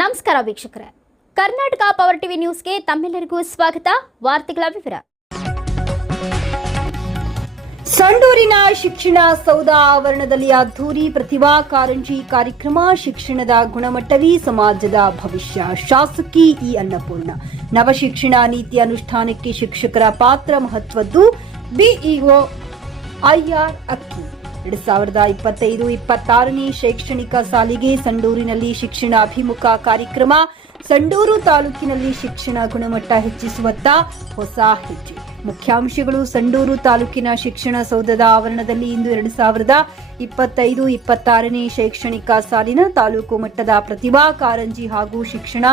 ನಮಸ್ಕಾರ ವೀಕ್ಷಕರೇ. Karnataka power TV ನ್ಯೂಸ್ಗೆ ತಮ್ಮೆಲ್ಲರಿಗೂ ಸ್ವಾಗತ. ವಾರ್ತೆಗಳ ವಿವರ. ಸಂಡೂರಿನ ಶಿಕ್ಷಣ ಸೌಧ ಆವರಣದಲ್ಲಿ ಅದ್ದೂರಿ ಪ್ರತಿಭಾ ಕಾರಂಜಿ ಕಾರ್ಯಕ್ರಮ ಶಿಕ್ಷಣದ ಗುಣಮಟ್ಟವೇ ಸಮಾಜದ ಭವಿಷ್ಯ. ಶಾಸಕಿ ಇ ಅನ್ನಪೂರ್ಣ. ನವಶಿಕ್ಷಣ ನೀತಿ ಅನುಷ್ಠಾನಕ್ಕೆ ಶಿಕ್ಷಕರ ಪಾತ್ರ ಮಹತ್ವದ್ದು. ಬಿಇಒ ಐಆರ್ ಅಕ್ಕಿ. ಎರಡ್ ಸಾವಿರದ ಇಪ್ಪತ್ತೈದು, ಇಪ್ಪತ್ತಾರನೇ ಶೈಕ್ಷಣಿಕ ಸಾಲಿಗೆ ಸಂಡೂರಿನಲ್ಲಿ ಶಿಕ್ಷಣ ಅಭಿಮುಖ ಕಾರ್ಯಕ್ರಮ, ಸಂಡೂರು ತಾಲೂಕಿನಲ್ಲಿ ಶಿಕ್ಷಣ ಗುಣಮಟ್ಟ ಹೆಚ್ಚಿಸುವತ್ತ ಹೊಸ ಹೆಜ್ಜೆ. ಮುಖ್ಯಾಂಶಗಳು, ಸಂಡೂರು ತಾಲೂಕಿನ ಶಿಕ್ಷಣ ಸೌಧದ ಆವರಣದಲ್ಲಿ ಇಂದು ಎರಡ್ ಸಾವಿರದ ಇಪ್ಪತ್ತೈದು, ಇಪ್ಪತ್ತಾರನೇ ಶೈಕ್ಷಣಿಕ ಸಾಲಿನ ತಾಲೂಕು ಮಟ್ಟದ ಪ್ರತಿಭಾ ಕಾರಂಜಿ ಹಾಗೂ ಶಿಕ್ಷಣ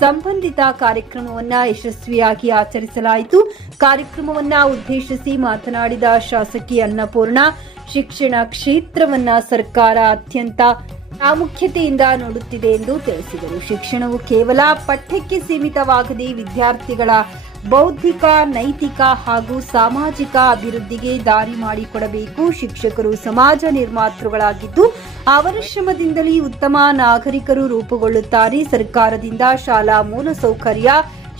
ಸಂಬಂಧಿತ ಕಾರ್ಯಕ್ರಮವನ್ನ ಯಶಸ್ವಿಯಾಗಿ ಆಚರಿಸಲಾಯಿತು. ಕಾರ್ಯಕ್ರಮವನ್ನ ಉದ್ದೇಶಿಸಿ ಮಾತನಾಡಿದ ಶಾಸಕಿ ಅನ್ನಪೂರ್ಣ, ಶಿಕ್ಷಣ ಕ್ಷೇತ್ರವನ್ನ ಸರ್ಕಾರ ಅತ್ಯಂತ ಪ್ರಾಮುಖ್ಯತೆಯಿಂದ ನೋಡುತ್ತಿದೆ ಎಂದು ತಿಳಿಸಿದರು. ಶಿಕ್ಷಣವು ಕೇವಲ ಪಠ್ಯಕ್ಕೆ ಸೀಮಿತವಾಗದೆ ವಿದ್ಯಾರ್ಥಿಗಳ ಬೌದ್ಧಿಕ, ನೈತಿಕ ಹಾಗೂ ಸಾಮಾಜಿಕ ಅಭಿವೃದ್ಧಿಗೆ ದಾರಿ ಮಾಡಿಕೊಡಬೇಕು. ಶಿಕ್ಷಕರು ಸಮಾಜ ನಿರ್ಮಾತೃಗಳಾಗಿದ್ದು, ಅವರ ಶ್ರಮದಿಂದಲೇ ಉತ್ತಮ ನಾಗರಿಕರು ರೂಪುಗೊಳ್ಳುತ್ತಾರೆ. ಸರ್ಕಾರದಿಂದ ಶಾಲಾ ಮೂಲಸೌಕರ್ಯ,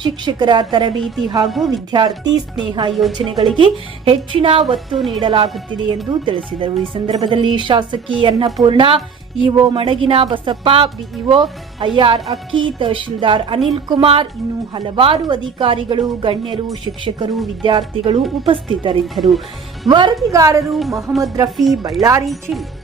ಶಿಕ್ಷಕರ ತರಬೇತಿ ಹಾಗೂ ವಿದ್ಯಾರ್ಥಿ ಸ್ನೇಹ ಯೋಜನೆಗಳಿಗೆ ಹೆಚ್ಚಿನ ಒತ್ತು ನೀಡಲಾಗುತ್ತಿದೆ ಎಂದು ತಿಳಿಸಿದರು. ಈ ಸಂದರ್ಭದಲ್ಲಿ ಶಾಸಕಿ Annapurna EO ಮಡಗಿನ Basappa, BEO I R Akki, tahsildar Anil Kumar, ಇನ್ನು ಹಲವಾರು ಅಧಿಕಾರಿಗಳು, ಗಣ್ಯರು, ಶಿಕ್ಷಕರು, ವಿದ್ಯಾರ್ಥಿಗಳು ಉಪಸ್ಥಿತರಿದ್ದರು. ವರದಿಗಾರರು ಮೊಹಮ್ಮದ್ ರಫಿ ಬಳ್ಳಾರಿ ಜಿಲ್ಲೆ.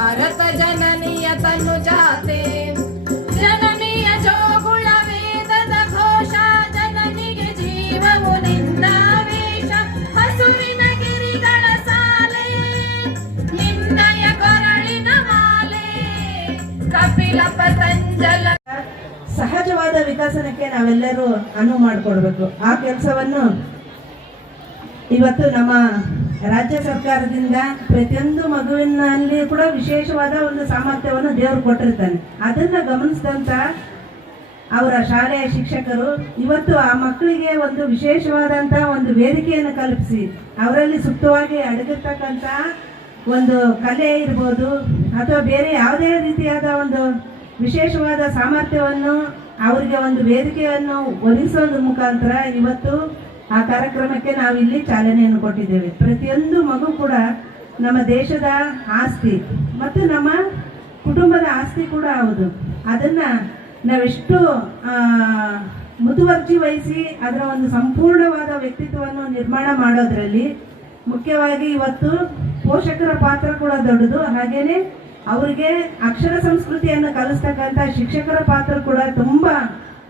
ಭಾರತ ಜನನಿಯ ತನು ಜಾತೆ ಜನನಿಯ ಜೋಗುಳ ವೇದದ ಘೋಷ, ಜನನಿಗೆ ಜೀವವು ನಿನ್ನಾವೇಶ ಸಹಜವಾದ ವಿಕಸನಕ್ಕೆ ನಾವೆಲ್ಲರೂ ಅನುವು ಮಾಡಿಕೊಡ್ಬೇಕು. ಆ ಕೆಲಸವನ್ನು ಇವತ್ತು ನಮ್ಮ ರಾಜ್ಯ ಸರ್ಕಾರದಿಂದ ಪ್ರತಿಯೊಂದು ಮಗುವಿನಲ್ಲಿ ಕೂಡ ವಿಶೇಷವಾದ ಒಂದು ಸಾಮರ್ಥ್ಯವನ್ನು ದೇವರು ಕೊಟ್ಟಿರ್ತಾನೆ. ಅದನ್ನ ಗಮನಿಸಿದಂತ ಅವರ ಶಾಲೆಯ ಶಿಕ್ಷಕರು ಇವತ್ತು ಆ ಮಕ್ಕಳಿಗೆ ಒಂದು ವಿಶೇಷವಾದಂತ ಒಂದು ವೇದಿಕೆಯನ್ನು ಕಲ್ಪಿಸಿ, ಅವರಲ್ಲಿ ಸೂಕ್ತವಾಗಿ ಅಡಗಿರ್ತಕ್ಕಂಥ ಒಂದು ಕಲೆ ಇರ್ಬೋದು, ಅಥವಾ ಬೇರೆ ಯಾವುದೇ ರೀತಿಯಾದ ಒಂದು ವಿಶೇಷವಾದ ಸಾಮರ್ಥ್ಯವನ್ನು ಅವರಿಗೆ ಒಂದು ವೇದಿಕೆಯನ್ನು ಒದಗಿಸೋದ್ರ ಮುಖಾಂತರ ಇವತ್ತು ಆ ಕಾರ್ಯಕ್ರಮಕ್ಕೆ ನಾವು ಇಲ್ಲಿ ಚಾಲನೆಯನ್ನು ಕೊಟ್ಟಿದ್ದೇವೆ. ಪ್ರತಿಯೊಂದು ಮಗು ಕೂಡ ನಮ್ಮ ದೇಶದ ಆಸ್ತಿ ಮತ್ತು ನಮ್ಮ ಕುಟುಂಬದ ಆಸ್ತಿ ಕೂಡ ಹೌದು. ಅದನ್ನು ನಾವೆಷ್ಟು ಮುತುವರ್ಜಿ ವಹಿಸಿ ಅದರ ಒಂದು ಸಂಪೂರ್ಣವಾದ ವ್ಯಕ್ತಿತ್ವವನ್ನು ನಿರ್ಮಾಣ ಮಾಡೋದ್ರಲ್ಲಿ ಮುಖ್ಯವಾಗಿ ಇವತ್ತು ಪೋಷಕರ ಪಾತ್ರ ಕೂಡ ದೊಡ್ಡದು. ಹಾಗೆಯೇ ಅವರಿಗೆ ಅಕ್ಷರ ಸಂಸ್ಕೃತಿಯನ್ನು ಕಲಿಸ್ತಕ್ಕಂಥ ಶಿಕ್ಷಕರ ಪಾತ್ರ ಕೂಡ ತುಂಬ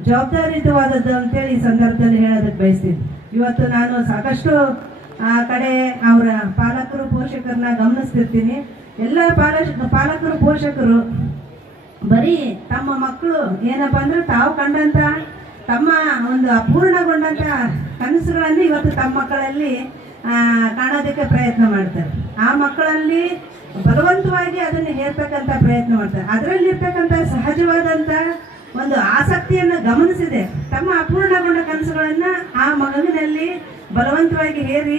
ಜವಾಬ್ದಾರಿಯುತವಾದದ್ದು ಅಂತೇಳಿ ಈ ಸಂದರ್ಭದಲ್ಲಿ ಹೇಳೋದಕ್ಕೆ ಬಯಸ್ತೀನಿ. ಇವತ್ತು ನಾನು ಸಾಕಷ್ಟು, ಆ, ಕಡೆ ಅವರ ಪಾಲಕರು, ಪೋಷಕರನ್ನ ಗಮನಿಸ್ತಿರ್ತೀನಿ. ಎಲ್ಲ ಪಾಲ ಪಾಲಕರು, ಪೋಷಕರು, ಬರೀ ತಮ್ಮ ಮಕ್ಕಳು ಏನಪ್ಪ ಅಂದ್ರೆ ತಾವು ಕಂಡಂತ, ತಮ್ಮ ಒಂದು ಅಪೂರ್ಣಗೊಂಡಂತ ಕನಸುಗಳನ್ನು ಇವತ್ತು ತಮ್ಮ ಮಕ್ಕಳಲ್ಲಿ ಕಾಣೋದಕ್ಕೆ ಪ್ರಯತ್ನ ಮಾಡ್ತಾರೆ. ಆ ಮಕ್ಕಳಲ್ಲಿ ಬಲವಂತವಾಗಿ ಅದನ್ನು ಹೇರ್ತಕ್ಕಂಥ ಪ್ರಯತ್ನ ಮಾಡ್ತಾರೆ. ಅದರಲ್ಲಿರ್ತಕ್ಕಂಥ ಸಹಜವಾದಂಥ ಒಂದು ಆಸಕ್ತಿಯನ್ನು ಗಮನಿಸಿದೆ. ತಮ್ಮ ಅಪೂರ್ಣಗೊಂಡ ಕನಸುಗಳನ್ನ ಆ ಮಗನಲ್ಲಿ ಬಲವಂತವಾಗಿ ಹೇರಿ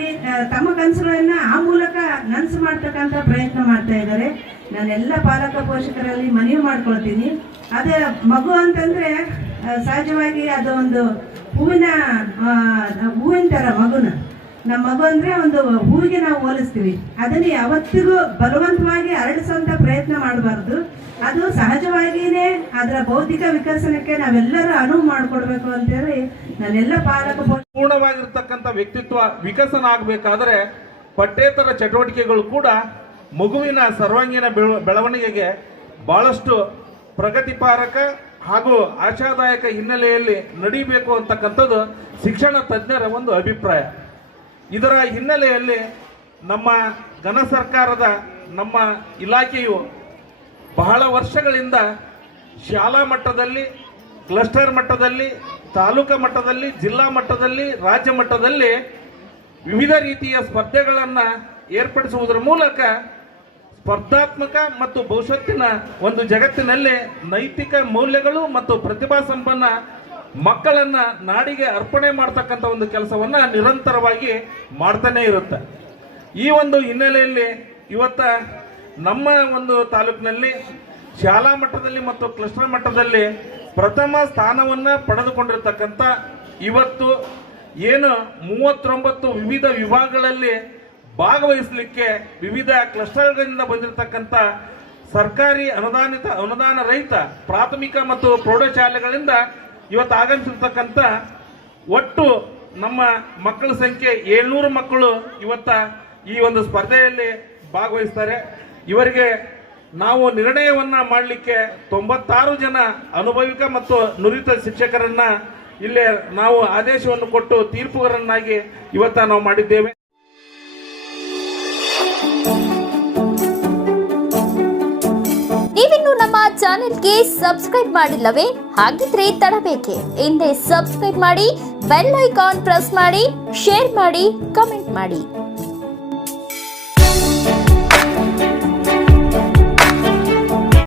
ತಮ್ಮ ಕನಸುಗಳನ್ನ ಆ ಮೂಲಕ ನನಸು ಮಾಡ್ತಕ್ಕಂಥ ಪ್ರಯತ್ನ ಮಾಡ್ತಾ ಇದ್ದಾರೆ. ನಾನೆಲ್ಲ ಪಾಲಕ ಪೋಷಕರಲ್ಲಿ ಮನವಿ ಮಾಡ್ಕೊಳ್ತೀನಿ. ಅದೇ ಮಗು ಅಂತಂದ್ರೆ ಸಹಜವಾಗಿ ಅದು ಒಂದು ಹೂವಿನ ಹೂವಿನ ಥರ ಮಗುನ. ನಮ್ಮ ಮಗು ಅಂದ್ರೆ ಒಂದು ಹೂವಿಗೆ ನಾವು ಹೋಲಿಸ್ತೀವಿ. ಅದನ್ನು ಯಾವತ್ತಿಗೂ ಬಲವಂತವಾಗಿ ಹರಡಿಸುವಂಥ ಪ್ರಯತ್ನ ಮಾಡಬಾರ್ದು. ಅದು ಸಹಜವಾಗಿಯೇ ಅದರ ಭೌತಿಕ ವಿಕಸನಕ್ಕೆ ನಾವೆಲ್ಲರೂ ಅನುವು ಮಾಡಿಕೊಡ್ಬೇಕು ಅಂತೇಳಿ ನಾನೆಲ್ಲ ಪಾಲಕ ಪೂರ್ಣವಾಗಿರ್ತಕ್ಕಂಥ ವ್ಯಕ್ತಿತ್ವ ವಿಕಸನ ಆಗಬೇಕಾದ್ರೆ ಪಠ್ಯೇತರ ಚಟುವಟಿಕೆಗಳು ಕೂಡ ಮಗುವಿನ ಸರ್ವಾಂಗೀಣ ಬೆಳ- ಬೆಳವಣಿಗೆಗೆ ಬಹಳಷ್ಟು ಪ್ರಗತಿಪಾರಕ ಹಾಗೂ ಆಶಾದಾಯಕ ಹಿನ್ನೆಲೆಯಲ್ಲಿ ನಡೀಬೇಕು ಅಂತಕ್ಕಂಥದ್ದು ಶಿಕ್ಷಣ ತಜ್ಞರ ಒಂದು ಅಭಿಪ್ರಾಯ. ಇದರ ಹಿನ್ನೆಲೆಯಲ್ಲಿ ನಮ್ಮ ಘನ ಸರ್ಕಾರದ ನಮ್ಮ ಇಲಾಖೆಯು ಬಹಳ ವರ್ಷಗಳಿಂದ ಶಾಲಾ ಮಟ್ಟದಲ್ಲಿ, ಕ್ಲಸ್ಟರ್ ಮಟ್ಟದಲ್ಲಿ, ತಾಲೂಕು ಮಟ್ಟದಲ್ಲಿ, ಜಿಲ್ಲಾ ಮಟ್ಟದಲ್ಲಿ, ರಾಜ್ಯ ಮಟ್ಟದಲ್ಲಿ ವಿವಿಧ ರೀತಿಯ ಸ್ಪರ್ಧೆಗಳನ್ನು ಏರ್ಪಡಿಸುವುದರ ಮೂಲಕ ಸ್ಪರ್ಧಾತ್ಮಕ ಮತ್ತು ಭವಿಷ್ಯತ್ತಿನ ಒಂದು ಜಗತ್ತಿನಲ್ಲಿ ನೈತಿಕ ಮೌಲ್ಯಗಳು ಮತ್ತು ಪ್ರತಿಭಾ ಸಂಪನ್ನ ಮಕ್ಕಳನ್ನ ನಾಡಿಗೆ ಅರ್ಪಣೆ ಮಾಡ್ತಕ್ಕಂಥ ಒಂದು ಕೆಲಸವನ್ನ ನಿರಂತರವಾಗಿ ಮಾಡ್ತಾನೇ ಇರುತ್ತೆ. ಈ ಒಂದು ಹಿನ್ನೆಲೆಯಲ್ಲಿ ಇವತ್ತ ನಮ್ಮ ಒಂದು ತಾಲೂಕಿನಲ್ಲಿ ಶಾಲಾ ಮಟ್ಟದಲ್ಲಿ ಮತ್ತು ಕ್ಲಸ್ಟರ್ ಮಟ್ಟದಲ್ಲಿ ಪ್ರಥಮ ಸ್ಥಾನವನ್ನು ಪಡೆದುಕೊಂಡಿರ್ತಕ್ಕಂಥ ಇವತ್ತು ಏನು ಮೂವತ್ತೊಂಬತ್ತು ವಿವಿಧ ವಿಭಾಗಗಳಲ್ಲಿ ಭಾಗವಹಿಸಲಿಕ್ಕೆ ವಿವಿಧ ಕ್ಲಸ್ಟರ್ಗಳಿಂದ ಬಂದಿರತಕ್ಕಂಥ ಸರ್ಕಾರಿ ಅನುದಾನಿತ, ಅನುದಾನ ರಹಿತ, ಪ್ರಾಥಮಿಕ ಮತ್ತು ಪ್ರೌಢಶಾಲೆಗಳಿಂದ ಇವತ್ತು ಆಗಮಿಸಿರ್ತಕ್ಕಂಥ ಒಟ್ಟು ನಮ್ಮ ಮಕ್ಕಳ ಸಂಖ್ಯೆ ಏಳ್ನೂರು ಮಕ್ಕಳು ಇವತ್ತ ಈ ಒಂದು ಸ್ಪರ್ಧೆಯಲ್ಲಿ ಭಾಗವಹಿಸ್ತಾರೆ. ಇವರಿಗೆ ನಾವು ನಿರ್ಣಯವನ್ನು ಮಾಡಲಿಕ್ಕೆ ತೊಂಬತ್ತಾರು ಜನ ಅನುಭವಿಕ ಮತ್ತು ನುರಿತ ಶಿಕ್ಷಕರನ್ನು ಇಲ್ಲೇ ನಾವು ಆದೇಶವನ್ನು ಕೊಟ್ಟು ತೀರ್ಪುಗಳನ್ನಾಗಿ ಇವತ್ತ ನಾವು ಮಾಡಿದ್ದೇವೆ. ನೀವಿನ್ನು ನಮ್ಮ ಚಾನೆಲ್ಗೆ ಸಬ್ಸ್ಕ್ರೈಬ್ ಮಾಡಿಲ್ಲವೇ? ಹಾಗಿದ್ರೆ ತಡಬೇಕೆ. ಹಿಂದೆ ಸಬ್ಸ್ಕ್ರೈಬ್ ಮಾಡಿ, ಬೆಲ್ ಐಕಾನ್ ಪ್ರೆಸ್ ಮಾಡಿ, ಶೇರ್ ಮಾಡಿ, ಕಮೆಂಟ್ ಮಾಡಿ.